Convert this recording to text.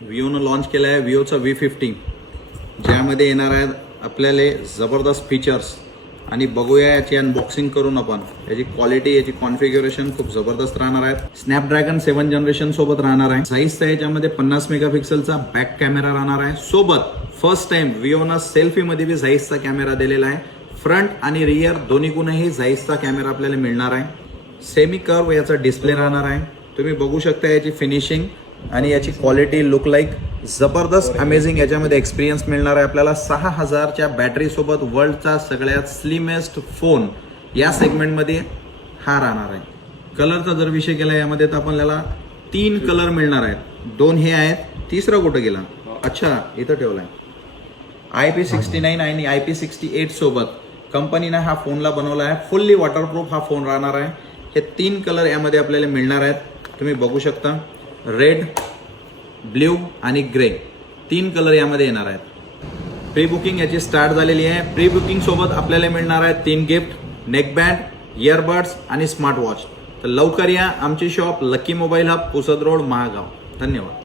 विवोनं launch केला आहे विवोचा V50, ज्यामध्ये येणार आहेत आपल्याला जबरदस्त फीचर्स. आणि बघूया याची अनबॉक्सिंग करून आपण. याची क्वालिटी, याची कॉन्फिगरेशन खूप जबरदस्त राहणार आहे. स्नॅपड्रॅगन 7 जनरेशन सोबत राहणार आहे. साईजचा याच्यामध्ये 50 मेगापिक्सलचा बॅक कॅमेरा राहणार आहे. सोबत फर्स्ट टाइम विवोनं सेल्फीमध्ये बी झाईसचा कॅमेरा दिलेला आहे. फ्रंट आणि रियर दोन्हीकूनही झाईसचा कॅमेरा आपल्याला मिळणार आहे. सेमी कर्व याचा डिस्प्ले राहणार आहे. तुम्ही बघू शकता याची फिनिशिंग आणि याची क्वालिटी लुक लाईक जबरदस्त अमेझिंग याच्यामध्ये एक्सपिरियन्स मिळणार आहे आपल्याला. 6000च्या बॅटरी सोबत वर्ल्डचा सगळ्यात स्लिमेस्ट फोन या सेगमेंटमध्ये हा राहणार आहे. कलरचा जर विषय केला यामध्ये तर आपल्याला 3 कलर मिळणार आहेत. 2 हे आहेत, तिसरा कुठं गेला? अच्छा, इथं ठेवलाय. IP69 आणि IP68 सोबत कंपनीने हा फोनला बनवला आहे. फुल्ली वॉटरप्रूफ हा फोन राहणार आहे. हे 3 कलर यामध्ये आपल्याला मिळणार आहेत. तुम्ही बघू शकता, रेड, ब्ल्यू आणि ग्रे 3 कलर यामध्ये येणार आहेत. प्री बुकिंग याची स्टार्ट झालेली आहे. प्री बुकिंग सोबत आपल्याला मिळणार आहेत 3 गिफ्ट, नेकबँड, इयरबड्स आणि स्मार्ट वॉच. तर लवकर या. आमची shop lucky mobile hub, Pusad road, Mahagaon. धन्यवाद.